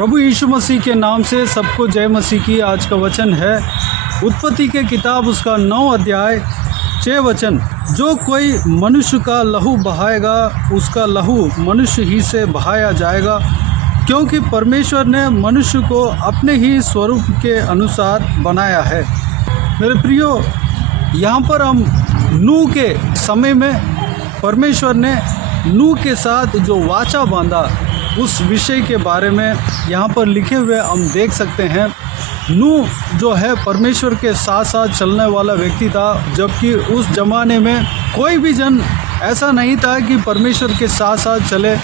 प्रभु यीशु मसीह के नाम से सबको जय मसीह की। आज का वचन है उत्पत्ति के किताब उसका 9 अध्याय 6 वचन। जो कोई मनुष्य का लहू बहाएगा उसका लहू मनुष्य ही से बहाया जाएगा, क्योंकि परमेश्वर ने मनुष्य को अपने ही स्वरूप के अनुसार बनाया है। मेरे प्रियो, यहाँ पर हम नूह के समय में परमेश्वर ने नूह के साथ जो वाचा बांधा उस विषय के बारे में यहाँ पर लिखे हुए हम देख सकते हैं। नूह जो है परमेश्वर के साथ साथ चलने वाला व्यक्ति था, जबकि उस ज़माने में कोई भी जन ऐसा नहीं था कि परमेश्वर के साथ साथ चले।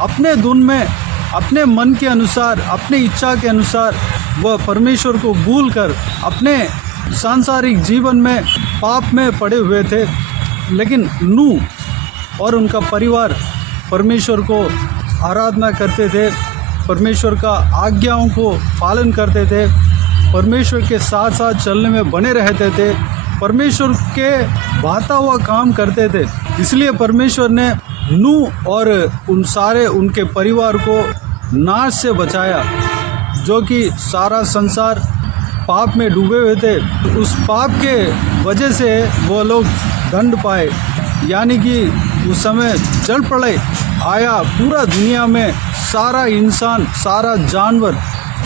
अपने धुन में, अपने मन के अनुसार, अपने इच्छा के अनुसार वह परमेश्वर को भूलकर अपने सांसारिक जीवन में पाप में पड़े हुए थे। लेकिन नूह और उनका परिवार परमेश्वर को आराधना करते थे, परमेश्वर का आज्ञाओं को पालन करते थे, परमेश्वर के साथ साथ चलने में बने रहते थे, परमेश्वर के भाता हुआ काम करते थे। इसलिए परमेश्वर ने नूह और उनके परिवार को नाश से बचाया, जो कि सारा संसार पाप में डूबे हुए थे। उस पाप के वजह से वो लोग दंड पाए, यानी कि उस समय जल प्रलय आया। पूरा दुनिया में सारा इंसान, सारा जानवर,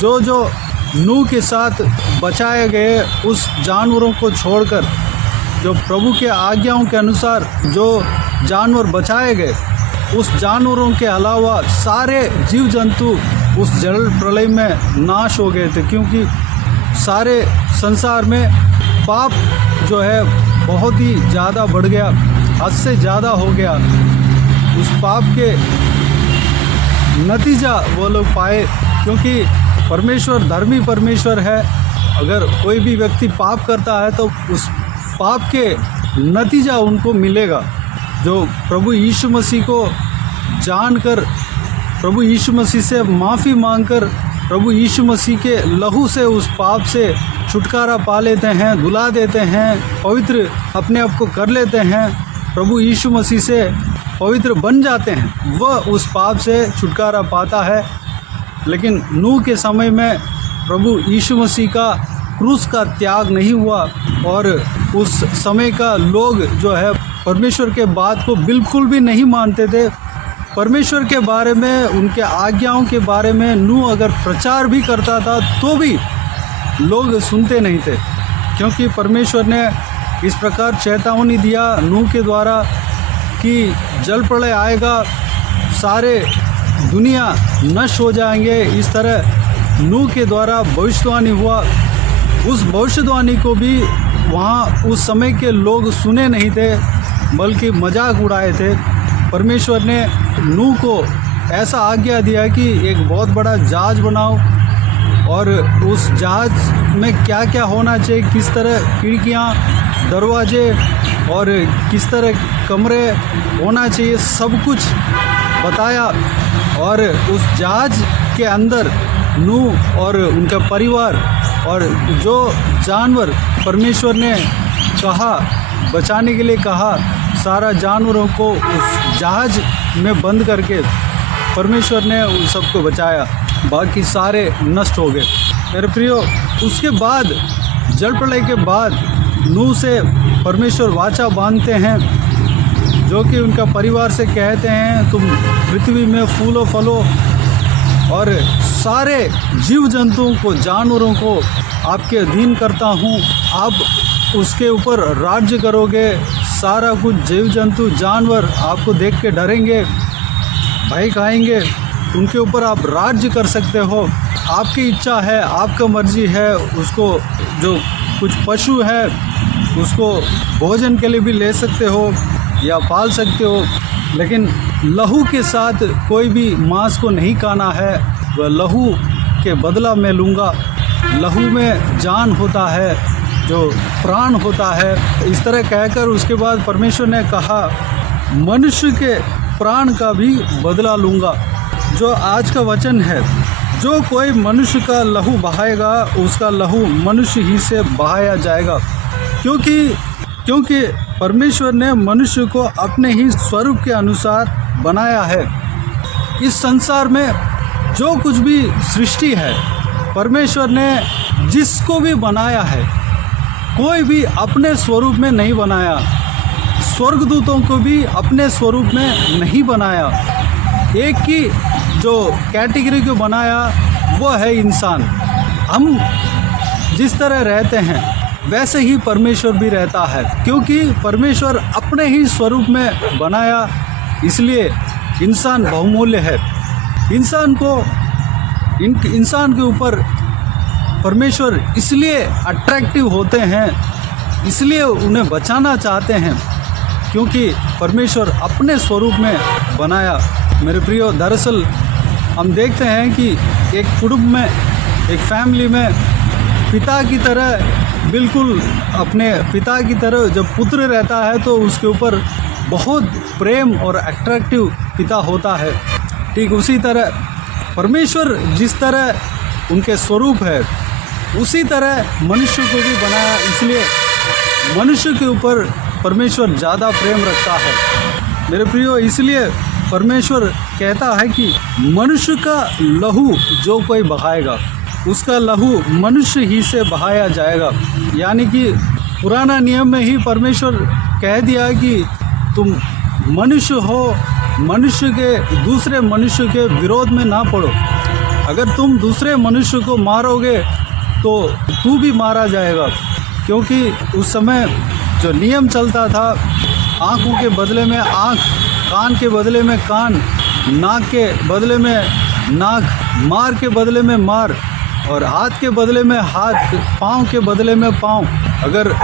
जो नूह के साथ बचाए गए, उस जानवरों को छोड़कर, जो प्रभु के आज्ञाओं के अनुसार जो जानवर बचाए गए, उस जानवरों के अलावा सारे जीव जंतु उस जल प्रलय में नाश हो गए थे, क्योंकि सारे संसार में पाप जो है बहुत ही ज़्यादा बढ़ गया, हद से ज़्यादा हो गया। उस पाप के नतीजा वो लोग पाए, क्योंकि परमेश्वर धर्मी परमेश्वर है। अगर कोई भी व्यक्ति पाप करता है तो उस पाप के नतीजा उनको मिलेगा। जो प्रभु यीशु मसीह को जानकर, प्रभु यीशु मसीह से माफ़ी मांगकर, प्रभु यीशु मसीह के लहू से उस पाप से छुटकारा पा लेते हैं, धुला देते हैं, पवित्र अपने आप को कर लेते हैं, प्रभु यीशु मसीह से पवित्र बन जाते हैं, वह उस पाप से छुटकारा पाता है। लेकिन नूह के समय में प्रभु यीशु मसीह का क्रूस का त्याग नहीं हुआ, और उस समय का लोग जो है परमेश्वर के बात को बिल्कुल भी नहीं मानते थे। परमेश्वर के बारे में, उनके आज्ञाओं के बारे में नूह अगर प्रचार भी करता था तो भी लोग सुनते नहीं थे, क्योंकि परमेश्वर ने इस प्रकार चेतावनी दिया नूह के द्वारा कि जल प्रलय आएगा, सारे दुनिया नष्ट हो जाएंगे। इस तरह नूह के द्वारा भविष्यवाणी हुआ। उस भविष्यवाणी को भी वहाँ उस समय के लोग सुने नहीं थे, बल्कि मजाक उड़ाए थे। परमेश्वर ने नूह को ऐसा आज्ञा दिया कि एक बहुत बड़ा जहाज बनाओ, और उस जहाज में क्या क्या होना चाहिए, किस तरह खिड़कियाँ, दरवाजे और किस तरह कमरे होना चाहिए, सब कुछ बताया। और उस जहाज के अंदर नूह और उनका परिवार और जो जानवर परमेश्वर ने कहा बचाने के लिए कहा, सारा जानवरों को उस जहाज में बंद करके परमेश्वर ने उन सबको बचाया। बाकी सारे नष्ट हो गए। मेरे प्रियो, उसके बाद जल प्रलय के बाद नूह से परमेश्वर वाचा बांधते हैं, जो कि उनका परिवार से कहते हैं, तुम पृथ्वी में फूलो फलो और सारे जीव जंतुओं को, जानवरों को आपके अधीन करता हूँ। आप उसके ऊपर राज्य करोगे। सारा कुछ जीव जंतु, जानवर आपको देख के डरेंगे, भय खाएंगे, उनके ऊपर आप राज्य कर सकते हो। आपकी इच्छा है, आपका मर्जी है, उसको जो कुछ पशु है उसको भोजन के लिए भी ले सकते हो या पाल सकते हो, लेकिन लहू के साथ कोई भी मांस को नहीं खाना है। वह लहू के बदला मैं लूँगा। लहू में जान होता है, जो प्राण होता है। इस तरह कहकर उसके बाद परमेश्वर ने कहा, मनुष्य के प्राण का भी बदला लूँगा। जो आज का वचन है, जो कोई मनुष्य का लहू बहाएगा उसका लहू मनुष्य ही से बहाया जाएगा, क्योंकि परमेश्वर ने मनुष्य को अपने ही स्वरूप के अनुसार बनाया है। इस संसार में जो कुछ भी सृष्टि है, परमेश्वर ने जिसको भी बनाया है, कोई भी अपने स्वरूप में नहीं बनाया। स्वर्गदूतों को भी अपने स्वरूप में नहीं बनाया। एक ही जो कैटेगरी को बनाया वो है इंसान। हम जिस तरह रहते हैं वैसे ही परमेश्वर भी रहता है, क्योंकि परमेश्वर अपने ही स्वरूप में बनाया, इसलिए इंसान बहुमूल्य है। इंसान के ऊपर परमेश्वर इसलिए अट्रैक्टिव होते हैं, इसलिए उन्हें बचाना चाहते हैं, क्योंकि परमेश्वर अपने स्वरूप में बनाया। मेरे प्रियो, दरअसल हम देखते हैं कि एक कुटुंब में, एक फैमिली में पिता की तरह, बिल्कुल अपने पिता की तरह जब पुत्र रहता है तो उसके ऊपर बहुत प्रेम और अट्रैक्टिव पिता होता है। ठीक उसी तरह परमेश्वर जिस तरह उनके स्वरूप है, उसी तरह मनुष्य को भी बनाया, इसलिए मनुष्य के ऊपर परमेश्वर ज़्यादा प्रेम रखता है। मेरे प्रियो, इसलिए परमेश्वर कहता है कि मनुष्य का लहू जो कोई बहाएगा, उसका लहू मनुष्य ही से बहाया जाएगा। यानी कि पुराना नियम में ही परमेश्वर कह दिया कि तुम मनुष्य हो, मनुष्य के दूसरे मनुष्य के विरोध में ना पड़ो। अगर तुम दूसरे मनुष्य को मारोगे तो तू भी मारा जाएगा, क्योंकि उस समय जो नियम चलता था, आँखों के बदले में आँख, कान के बदले में कान, नाक के बदले में नाक, मार के बदले में मार, और हाथ के बदले में हाथ, पाँव के बदले में पाँव। अगर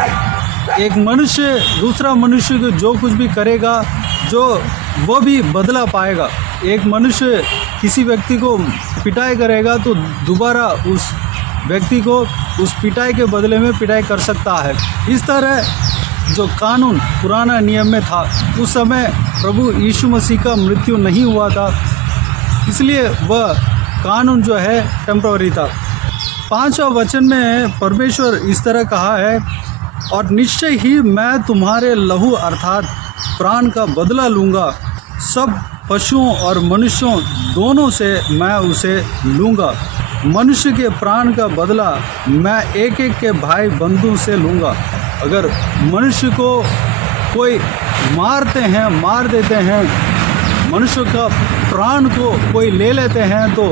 एक मनुष्य दूसरा मनुष्य को जो कुछ भी करेगा, जो वो भी बदला पाएगा। एक मनुष्य किसी व्यक्ति को पिटाई करेगा तो दोबारा उस व्यक्ति को उस पिटाई के बदले में पिटाई कर सकता है। इस तरह जो कानून पुराना नियम में था, उस समय प्रभु यीशु मसीह का मृत्यु नहीं हुआ था, इसलिए वह कानून जो है टेम्पररी था। 5वां वचन में परमेश्वर इस तरह कहा है, और निश्चय ही मैं तुम्हारे लहू अर्थात प्राण का बदला लूँगा, सब पशुओं और मनुष्यों दोनों से मैं उसे लूँगा। मनुष्य के प्राण का बदला मैं एक एक के भाई बंधु से लूँगा। अगर मनुष्य को कोई मार देते हैं, मनुष्य का प्राण को कोई ले लेते हैं, तो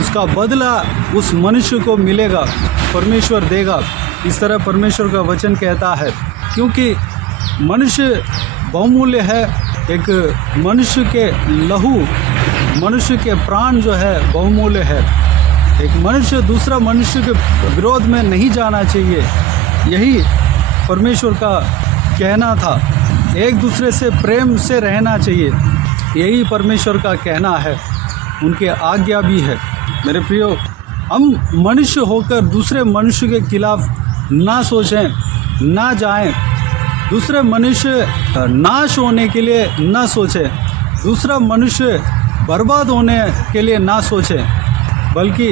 उसका बदला उस मनुष्य को मिलेगा, परमेश्वर देगा। इस तरह परमेश्वर का वचन कहता है, क्योंकि मनुष्य बहुमूल्य है। एक मनुष्य के लहू, मनुष्य के प्राण जो है बहुमूल्य है। एक मनुष्य दूसरा मनुष्य के विरोध में नहीं जाना चाहिए, यही परमेश्वर का कहना था। एक दूसरे से प्रेम से रहना चाहिए, यही परमेश्वर का कहना है, उनके आज्ञा भी है। मेरे प्रियो, हम मनुष्य होकर दूसरे मनुष्य के खिलाफ ना सोचें, ना जाएं, दूसरे मनुष्य नाश होने के लिए ना सोचें, दूसरा मनुष्य बर्बाद होने के लिए ना सोचें, बल्कि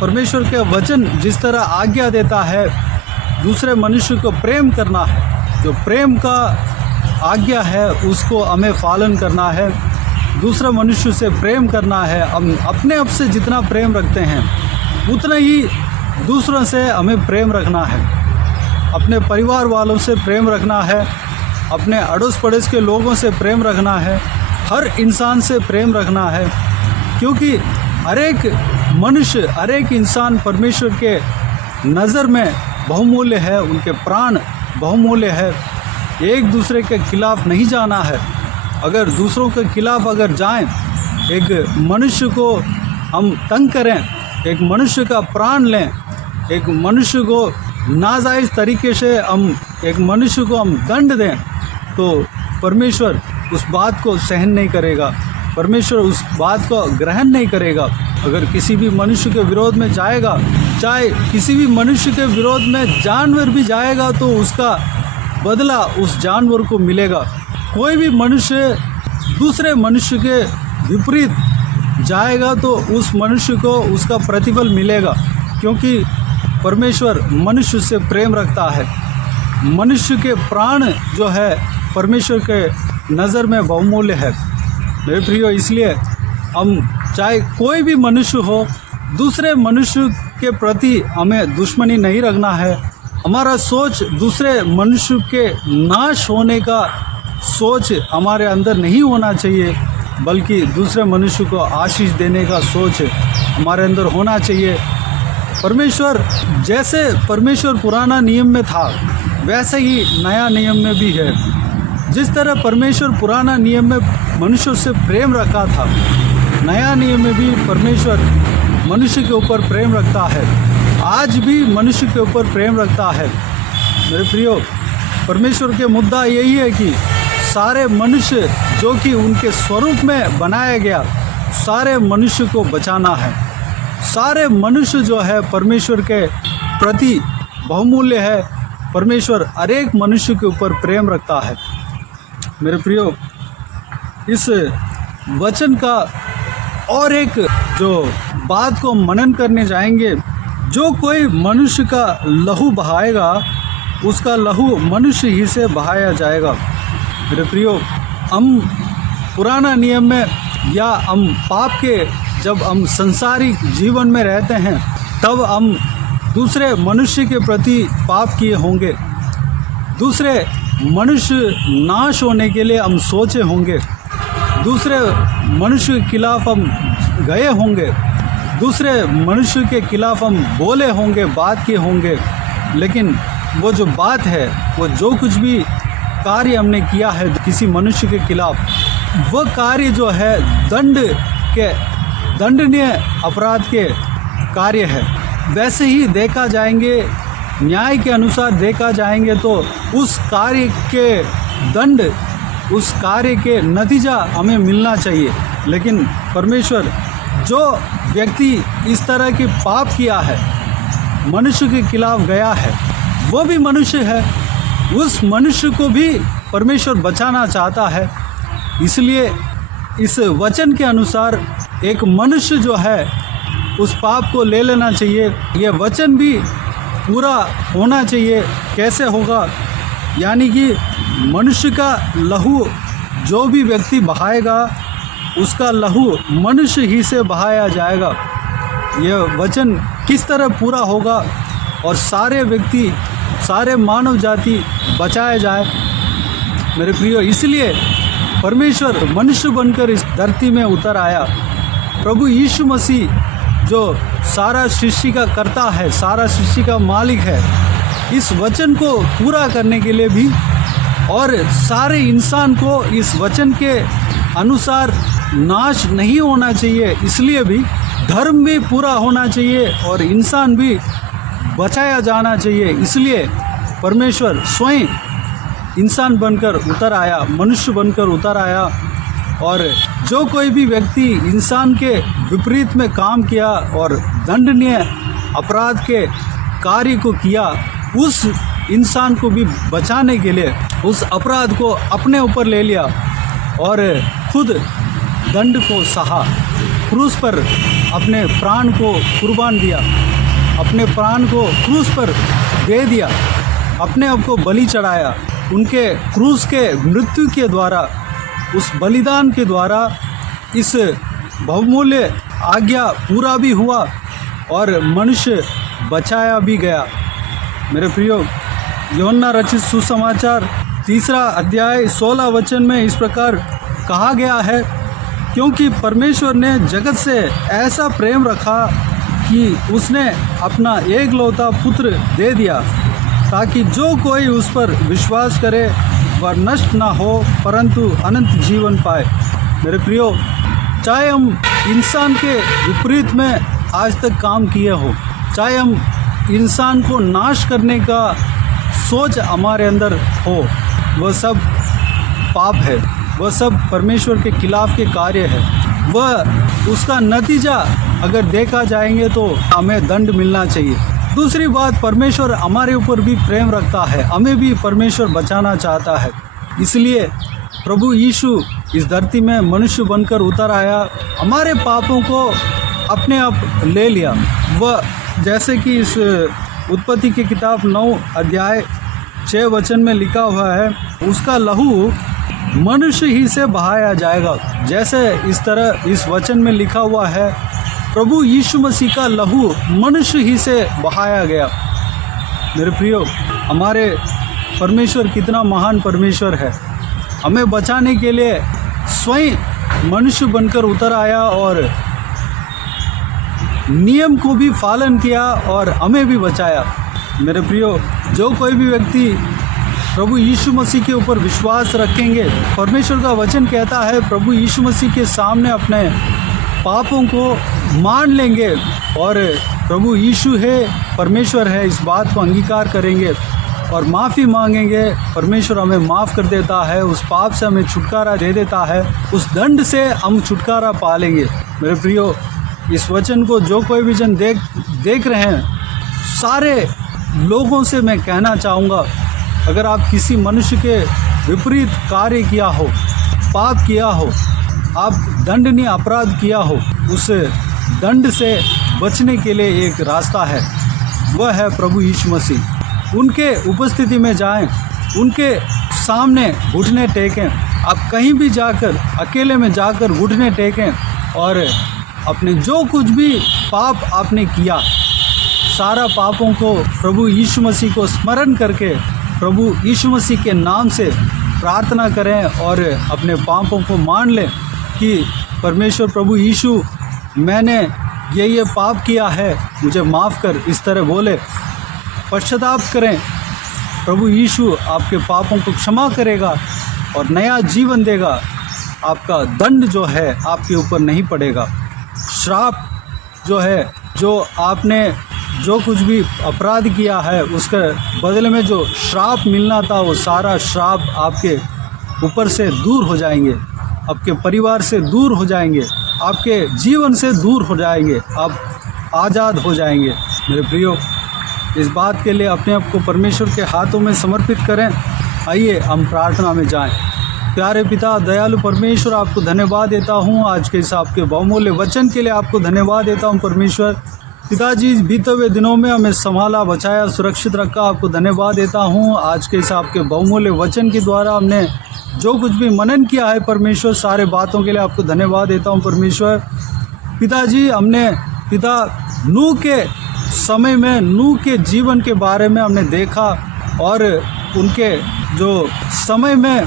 परमेश्वर के वचन जिस तरह आज्ञा देता है दूसरे मनुष्य को प्रेम करना है, जो प्रेम का आज्ञा है उसको हमें पालन करना है। दूसरा मनुष्य से प्रेम करना है। हम अपने आप से जितना प्रेम रखते हैं उतना ही दूसरों से हमें प्रेम रखना है। अपने परिवार वालों से प्रेम रखना है, अपने अड़ोस पड़ोस के लोगों से प्रेम रखना है, हर इंसान से प्रेम रखना है, क्योंकि हर एक मनुष्य, हर एक इंसान परमेश्वर के नज़र में बहुमूल्य है, उनके प्राण बहुमूल्य है। एक दूसरे के खिलाफ नहीं जाना है। अगर दूसरों के खिलाफ अगर जाएं, एक मनुष्य को हम तंग करें, एक मनुष्य का प्राण लें, एक मनुष्य को नाजायज़ तरीके से हम एक मनुष्य को हम दंड दें, तो परमेश्वर उस बात को सहन नहीं करेगा, परमेश्वर उस बात को ग्रहण नहीं करेगा। अगर किसी भी मनुष्य के विरोध में जाएगा, चाहे किसी भी मनुष्य के विरोध में जानवर भी जाएगा, तो उसका बदला उस जानवर को मिलेगा। कोई भी मनुष्य दूसरे मनुष्य के विपरीत जाएगा तो उस मनुष्य को उसका प्रतिफल मिलेगा, क्योंकि परमेश्वर मनुष्य से प्रेम रखता है। मनुष्य के प्राण जो है परमेश्वर के नज़र में बहुमूल्य है। मेरे प्रियो, इसलिए हम चाहे कोई भी मनुष्य हो, दूसरे मनुष्य के प्रति हमें दुश्मनी नहीं रखना है। हमारा सोच दूसरे मनुष्य के नाश होने का सोच हमारे अंदर नहीं होना चाहिए, बल्कि दूसरे मनुष्य को आशीष देने का सोच हमारे अंदर होना चाहिए। परमेश्वर जैसे परमेश्वर पुराना नियम में था, वैसे ही नया नियम में भी है। जिस तरह परमेश्वर पुराना नियम में मनुष्यों से प्रेम रखा था, नया नियम में भी परमेश्वर मनुष्य के ऊपर प्रेम रखता है, आज भी मनुष्य के ऊपर प्रेम रखता है। मेरे प्रियो, परमेश्वर के मुद्दा यही है कि सारे मनुष्य जो कि उनके स्वरूप में बनाया गया, सारे मनुष्य को बचाना है। सारे मनुष्य जो है परमेश्वर के प्रति बहुमूल्य है। परमेश्वर हर एक मनुष्य के ऊपर प्रेम रखता है। मेरे प्रियो, इस वचन का और एक जो बात को मनन करने जाएंगे, जो कोई मनुष्य का लहू बहाएगा, उसका लहू मनुष्य ही से बहाया जाएगा। मेरे प्रियो, हम पुराना नियम में या हम पाप के जब हम संसारिक जीवन में रहते हैं, तब हम दूसरे मनुष्य के प्रति पाप किए होंगे, दूसरे मनुष्य नाश होने के लिए हम सोचे होंगे, दूसरे मनुष्य के खिलाफ हम गए होंगे, दूसरे मनुष्य के खिलाफ हम बोले होंगे, बात किए होंगे। लेकिन वो जो बात है, वो जो कुछ भी कार्य हमने किया है किसी मनुष्य के खिलाफ, वह कार्य जो है दंडनीय अपराध के कार्य है। वैसे ही देखा जाएंगे, न्याय के अनुसार देखा जाएंगे तो उस कार्य के दंड, उस कार्य के नतीजा हमें मिलना चाहिए। लेकिन परमेश्वर जो व्यक्ति इस तरह के पाप किया है, मनुष्य के खिलाफ गया है, वो भी मनुष्य है, उस मनुष्य को भी परमेश्वर बचाना चाहता है। इसलिए इस वचन के अनुसार एक मनुष्य जो है उस पाप को ले लेना चाहिए। यह वचन भी पूरा होना चाहिए। कैसे होगा? यानी कि मनुष्य का लहू जो भी व्यक्ति बहाएगा, उसका लहू मनुष्य ही से बहाया जाएगा। यह वचन किस तरह पूरा होगा और सारे व्यक्ति, सारे मानव जाति बचाए जाए। मेरे प्रियो, इसलिए परमेश्वर मनुष्य बनकर इस धरती में उतर आया। प्रभु यीशु मसीह जो सारा सृष्टि का कर्ता है, सारा सृष्टि का मालिक है, इस वचन को पूरा करने के लिए भी और सारे इंसान को इस वचन के अनुसार नाश नहीं होना चाहिए, इसलिए भी धर्म भी पूरा होना चाहिए और इंसान भी बचाया जाना चाहिए। इसलिए परमेश्वर स्वयं इंसान बनकर उतर आया, मनुष्य बनकर उतर आया। और जो कोई भी व्यक्ति इंसान के विपरीत में काम किया और दंडनीय अपराध के कार्य को किया, उस इंसान को भी बचाने के लिए उस अपराध को अपने ऊपर ले लिया और खुद दंड को सहा, क्रूस पर अपने प्राण को कुर्बान दिया, अपने प्राण को क्रूस पर दे दिया, अपने आप को बलि चढ़ाया। उनके क्रूस के मृत्यु के द्वारा, उस बलिदान के द्वारा इस बहुमूल्य आज्ञा पूरा भी हुआ और मनुष्य बचाया भी गया। मेरे प्रियो, यूहन्ना रचित सुसमाचार 3 अध्याय 16 वचन में इस प्रकार कहा गया है, क्योंकि परमेश्वर ने जगत से ऐसा प्रेम रखा कि उसने अपना एकलौता पुत्र दे दिया, ताकि जो कोई उस पर विश्वास करे वह नष्ट ना हो परंतु अनंत जीवन पाए। मेरे प्रियो, चाहे हम इंसान के विपरीत में आज तक काम किए हो, चाहे हम इंसान को नाश करने का सोच हमारे अंदर हो, वह सब पाप है, वह सब परमेश्वर के खिलाफ के कार्य है। वह उसका नतीजा अगर देखा जाएंगे तो हमें दंड मिलना चाहिए। दूसरी बात, परमेश्वर हमारे ऊपर भी प्रेम रखता है, हमें भी परमेश्वर बचाना चाहता है। इसलिए प्रभु यीशु इस धरती में मनुष्य बनकर उतर आया, हमारे पापों को अपने आप ले लिया। वह जैसे कि इस उत्पत्ति की किताब 9 अध्याय 6 वचन में लिखा हुआ है, उसका लहू मनुष्य ही से बहाया जाएगा। जैसे इस तरह इस वचन में लिखा हुआ है, प्रभु यीशु मसीह का लहू मनुष्य ही से बहाया गया। मेरे प्रियो, हमारे परमेश्वर कितना महान परमेश्वर है। हमें बचाने के लिए स्वयं मनुष्य बनकर उतर आया और नियम को भी पालन किया और हमें भी बचाया। मेरे प्रियो, जो कोई भी व्यक्ति प्रभु यीशु मसीह के ऊपर विश्वास रखेंगे, परमेश्वर का वचन कहता है प्रभु यीशु मसीह के सामने अपने पापों को मान लेंगे और प्रभु यीशु है, परमेश्वर है, इस बात को अंगीकार करेंगे और माफ़ी मांगेंगे, परमेश्वर हमें माफ़ कर देता है, उस पाप से हमें छुटकारा दे देता है, उस दंड से हम छुटकारा पा लेंगे। मेरे प्रियो, इस वचन को जो कोई भी जन देख रहे हैं, सारे लोगों से मैं कहना चाहूँगा, अगर आप किसी मनुष्य के विपरीत कार्य किया हो, पाप किया हो, आप दंडनीय अपराध किया हो, उस दंड से बचने के लिए एक रास्ता है, वह है प्रभु यीशु मसीह। उनके उपस्थिति में जाएं, उनके सामने घुटने टेकें। आप कहीं भी जाकर, अकेले में जाकर घुटने टेकें और अपने जो कुछ भी पाप आपने किया, सारा पापों को प्रभु यीशु मसीह को स्मरण करके प्रभु यीशु मसीह के नाम से प्रार्थना करें और अपने पापों को मान लें कि परमेश्वर प्रभु यीशु, मैंने ये पाप किया है, मुझे माफ़ कर। इस तरह बोले, पश्चाताप करें, प्रभु यीशु आपके पापों को क्षमा करेगा और नया जीवन देगा। आपका दंड जो है आपके ऊपर नहीं पड़ेगा। श्राप जो है, जो आपने जो कुछ भी अपराध किया है, उसके बदले में जो श्राप मिलना था, वो सारा श्राप आपके ऊपर से दूर हो जाएंगे, आपके परिवार से दूर हो जाएंगे, आपके जीवन से दूर हो जाएंगे, आप आज़ाद हो जाएंगे। मेरे प्रियो, इस बात के लिए अपने आप को परमेश्वर के हाथों में समर्पित करें। आइए हम प्रार्थना में जाएं। प्यारे पिता, दयालु परमेश्वर, आपको धन्यवाद देता हूं आज के इस आपके बहुमूल्य वचन के लिए। आपको धन्यवाद देता हूं परमेश्वर। पिताजी, बीते हुए दिनों में हमें संभाला, बचाया, सुरक्षित रखा। आपको धन्यवाद देता हूं आज के इस आपके बहुमूल्य वचन के द्वारा हमने जो कुछ भी मनन किया है परमेश्वर, सारे बातों के लिए आपको धन्यवाद देता हूं परमेश्वर। पिताजी, हमने नूह के समय में, नूह के जीवन के बारे में हमने देखा और उनके जो समय में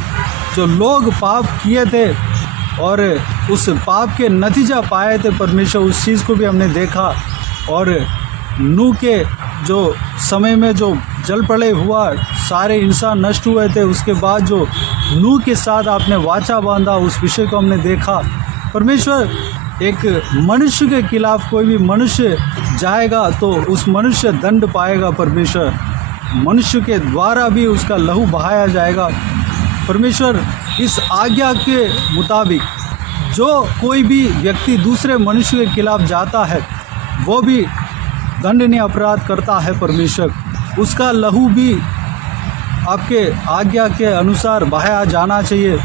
जो लोग पाप किए थे और उस पाप के नतीजा पाए थे परमेश्वर, उस चीज़ को भी हमने देखा। और नूह के जो समय में जो जल प्रलय हुआ, सारे इंसान नष्ट हुए थे, उसके बाद जो नूह के साथ आपने वाचा बांधा, उस विषय को हमने देखा परमेश्वर। एक मनुष्य के खिलाफ कोई भी मनुष्य जाएगा तो उस मनुष्य दंड पाएगा परमेश्वर। मनुष्य के द्वारा भी उसका लहू बहाया जाएगा परमेश्वर। इस आज्ञा के मुताबिक जो कोई भी व्यक्ति दूसरे मनुष्य के खिलाफ जाता है, वो भी दंडनीय अपराध करता है परमेश्वर। उसका लहू भी आपके आज्ञा के अनुसार बहाया जाना चाहिए।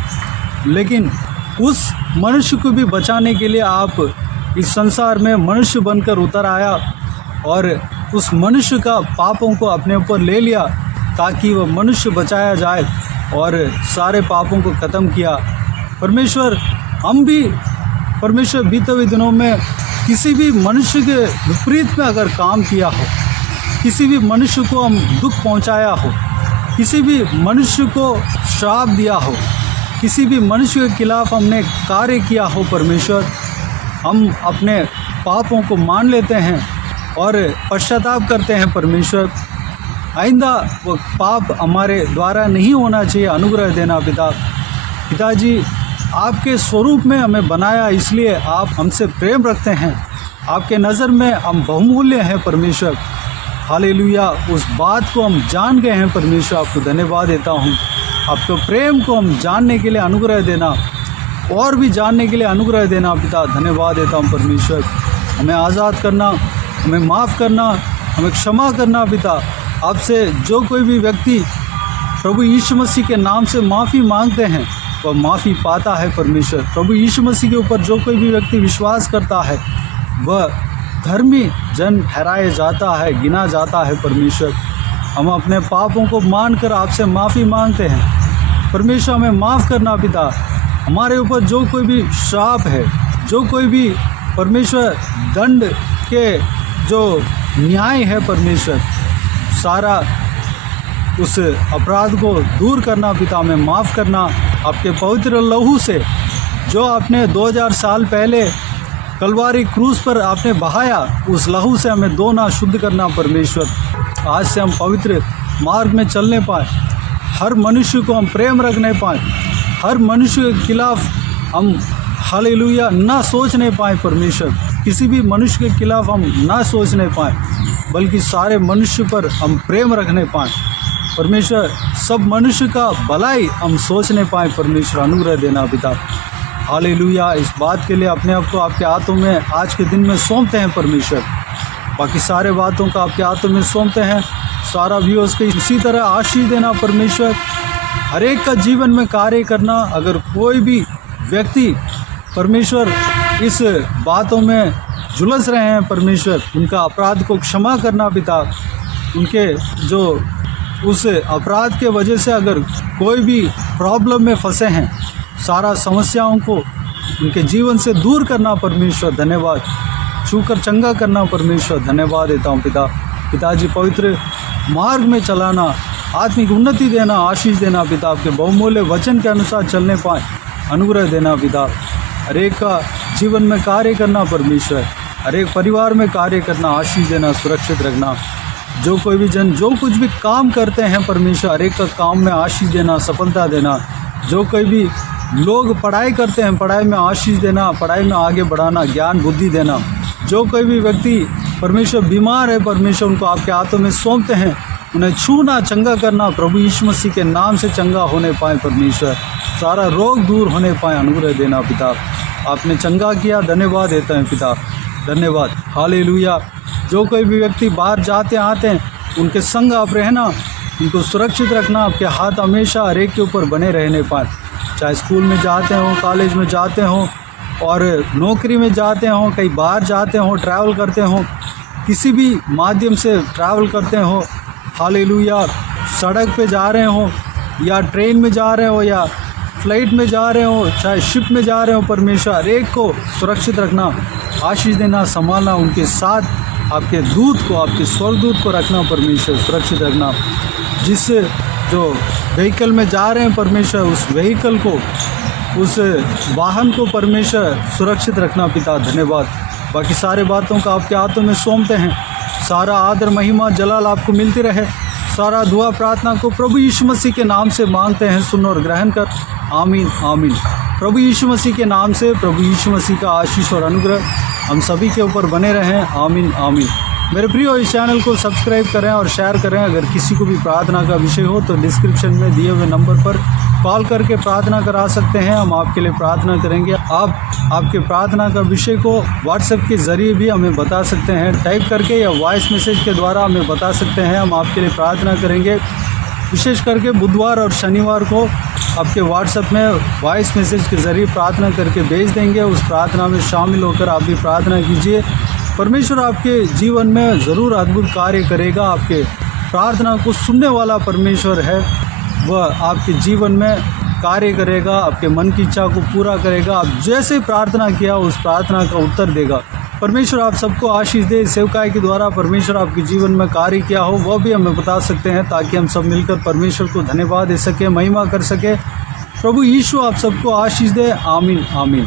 लेकिन उस मनुष्य को भी बचाने के लिए आप इस संसार में मनुष्य बनकर उतर आया और उस मनुष्य का पापों को अपने ऊपर ले लिया ताकि वह मनुष्य बचाया जाए और सारे पापों को ख़त्म किया परमेश्वर। हम भी परमेश्वर बीते हुए दिनों में किसी भी मनुष्य के विपरीत में अगर काम किया हो, किसी भी मनुष्य को हम दुख पहुंचाया हो, किसी भी मनुष्य को श्राप दिया हो, किसी भी मनुष्य के खिलाफ हमने कार्य किया हो परमेश्वर, हम अपने पापों को मान लेते हैं और पश्चाताप करते हैं परमेश्वर। आइंदा वो पाप हमारे द्वारा नहीं होना चाहिए। अनुग्रह देना पिताजी, आपके स्वरूप में हमें बनाया, इसलिए आप हमसे प्रेम रखते हैं। आपके नज़र में हम बहुमूल्य हैं परमेश्वर। हालेलुया, उस बात को हम जान गए हैं परमेश्वर। आपको धन्यवाद देता हूँ। आपके प्रेम को हम जानने के लिए अनुग्रह देना और भी जानने के लिए अनुग्रह देना पिता। धन्यवाद देता हूँ परमेश्वर। हमें आज़ाद करना, हमें माफ़ करना, हमें क्षमा करना पिता। आपसे जो कोई भी व्यक्ति प्रभु यीशु मसीह के नाम से माफ़ी मांगते हैं वह माफ़ी पाता है परमेश्वर। प्रभु यीशु मसीह के ऊपर जो कोई भी व्यक्ति विश्वास करता है वह धर्मी जन ठहराया जाता है, गिना जाता है परमेश्वर। हम अपने पापों को मानकर आपसे माफ़ी मांगते हैं परमेश्वर हमें माफ़ करना पिता। हमारे ऊपर जो कोई भी श्राप है, जो कोई भी परमेश्वर दंड के जो न्याय है परमेश्वर, सारा उस अपराध को दूर करना पिता, हमें माफ़ करना। आपके पवित्र लहू से जो आपने 2000 साल पहले कलवारी क्रूस पर आपने बहाया, उस लहू से हमें धोना, शुद्ध करना परमेश्वर। आज से हम पवित्र मार्ग में चलने पाए, हर मनुष्य को हम प्रेम रखने पाए, हर मनुष्य के खिलाफ हम हालेलुया ना सोचने पाए परमेश्वर, किसी भी मनुष्य के खिलाफ हम ना सोचने पाए, बल्कि सारे मनुष्य पर हम प्रेम रखने पाए परमेश्वर। सब मनुष्य का भलाई हम सोचने पाए परमेश्वर, अनुग्रह देना पिता। हालेलुया। इस बात के लिए अपने आप को आपके हाथों में आज के दिन में सौंपते हैं परमेश्वर। बाकी सारे बातों का आपके हाथों में सौंपते हैं। सारा व्यूअर्स को इसी तरह आशीष देना परमेश्वर, हर एक का जीवन में कार्य करना। अगर कोई भी व्यक्ति परमेश्वर इस बातों में झुलस रहे हैं परमेश्वर, उनका अपराध को क्षमा करना पिता। उनके जो उस अपराध के वजह से अगर कोई भी प्रॉब्लम में फंसे हैं, सारा समस्याओं को उनके जीवन से दूर करना परमेश्वर, धन्यवाद। छूकर चंगा करना परमेश्वर, धन्यवाद देता हूँ पिता। पिताजी पवित्र मार्ग में चलाना, आत्मिक उन्नति देना, आशीष देना पिता। आपके बहुमूल्य वचन के अनुसार चलने पाए, अनुग्रह देना पिता। हर एक का जीवन में कार्य करना परमेश्वर, हर एक परिवार में कार्य करना, आशीष देना, सुरक्षित रखना। जो कोई भी जन जो कुछ भी काम करते हैं परमेश्वर, हर एक का काम में आशीष देना, सफलता देना। जो कोई भी लोग पढ़ाई करते हैं, पढ़ाई में आशीष देना, पढ़ाई में आगे बढ़ाना, ज्ञान बुद्धि देना। जो कोई भी व्यक्ति परमेश्वर बीमार है परमेश्वर, उनको आपके हाथों में सौंपते हैं, उन्हें छूना, चंगा करना, प्रभु यीशु मसीह के नाम से चंगा होने पाए परमेश्वर, सारा रोग दूर होने पाए, अनुग्रह देना पिता। आपने चंगा किया, धन्यवाद देता है पिता, धन्यवाद। हालेलुया। जो कोई भी व्यक्ति बाहर जाते आते हैं, उनके संग आप रहना, उनको सुरक्षित रखना। आपके हाथ हमेशा हर एक के ऊपर बने रहने पाए, चाहे स्कूल में जाते हों, कॉलेज में जाते हों, और नौकरी में जाते हों, कहीं बाहर जाते हों, ट्रैवल करते हों, किसी भी माध्यम से ट्रैवल करते हों। हालेलुया। सड़क पे जा रहे हों, या ट्रेन में जा रहे हो, या फ्लाइट में जा रहे हो, चाहे शिप में जा रहे हो परमेश्वर, हर एक को सुरक्षित रखना, आशीष देना, संभालना। उनके साथ आपके दूत को, आपके स्वर्गदूत को रखना परमेश्वर, सुरक्षित रखना। जिस जो व्हीकल में जा रहे हैं परमेश्वर, उस व्हीकल को, उस वाहन को परमेश्वर सुरक्षित रखना पिता, धन्यवाद। बाकी सारे बातों का आपके हाथों में सौंपते हैं। सारा आदर, महिमा, जलाल आपको मिलती रहे। सारा दुआ प्रार्थना को प्रभु यीशु मसीह के नाम से मांगते हैं, सुन और ग्रहण कर। आमीन, आमीन। प्रभु यीशु मसीह के नाम से प्रभु यीशु मसीह का आशीष और अनुग्रह हम सभी के ऊपर बने रहें। आमीन, आमीन। मेरे प्रियो, इस चैनल को सब्सक्राइब करें और शेयर करें। अगर किसी को भी प्रार्थना का विषय हो तो डिस्क्रिप्शन में दिए हुए नंबर पर कॉल करके प्रार्थना करा सकते हैं, हम आपके लिए प्रार्थना करेंगे। आप आपके प्रार्थना का विषय को व्हाट्सएप के ज़रिए भी हमें बता सकते हैं, टाइप करके या वॉइस मैसेज के द्वारा हमें बता सकते हैं, हम आपके लिए प्रार्थना करेंगे। विशेष करके बुधवार और शनिवार को आपके व्हाट्सएप में वॉइस मैसेज के ज़रिए प्रार्थना करके भेज देंगे। उस प्रार्थना में शामिल होकर आप भी प्रार्थना कीजिए। परमेश्वर आपके जीवन में ज़रूर अद्भुत कार्य करेगा। आपके प्रार्थना को सुनने वाला परमेश्वर है, वह आपके जीवन में कार्य करेगा, आपके मन की इच्छा को पूरा करेगा। आप जैसे प्रार्थना किया, उस प्रार्थना का उत्तर देगा। परमेश्वर आप सबको आशीष दे। सेवकाई के द्वारा परमेश्वर आपके जीवन में कार्य किया हो, वह भी हमें बता सकते हैं, ताकि हम सब मिलकर परमेश्वर को धन्यवाद दे सके, महिमा कर सके। प्रभु यीशु आप सबको आशीष दे। आमीन, आमीन।